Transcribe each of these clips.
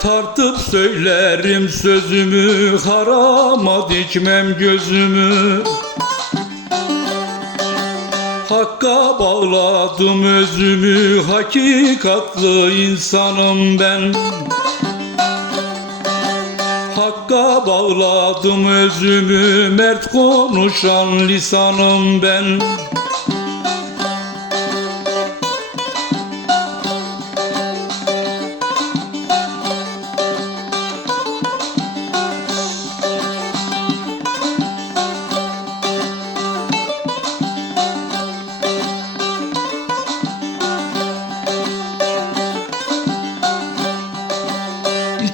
Tartıp söylerim sözümü Harama dikmem gözümü Hakka bağladım özümü Hakikatlı insanım ben. Hakka bağladım özümü Mert konuşan lisanım ben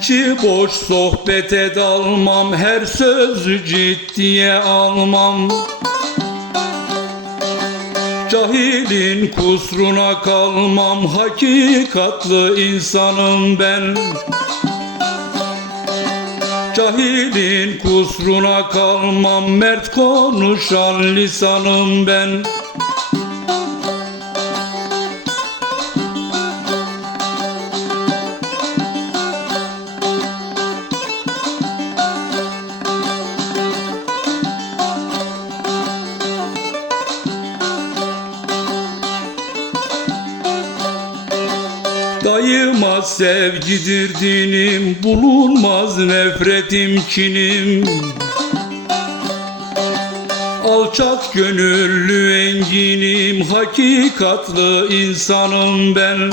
İçi boş sohbete dalmam Her sözü ciddiye almam. Cahilin kusruna kalmam Hakikatlı insanım ben. Cahilin kusruna kalmam Mert konuşan lisanım ben Dayımaz sevgidir dinim Bulunmaz nefretim kinim. Alçak gönüllü enginim Hakikatlı insanım ben.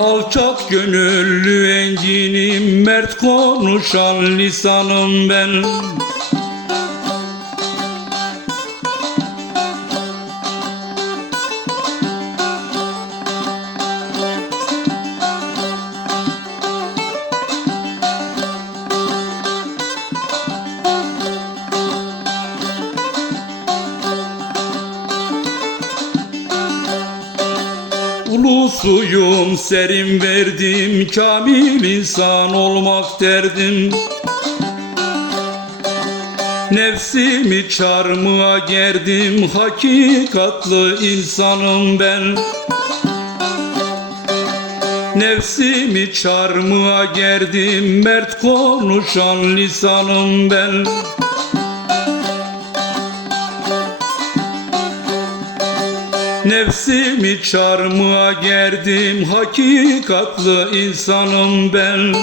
Alçak gönüllü enginim Mert konuşan lisanım ben Ulusuyum serim verdim Kamil insan olmak derdim. Nefsimi çarmıha gerdim Hakikatlı insanım ben. Nefsimi çarmıha gerdim Mert konuşan lisanım ben Nefsimi çarmıha gerdim Hakikatlı insanım ben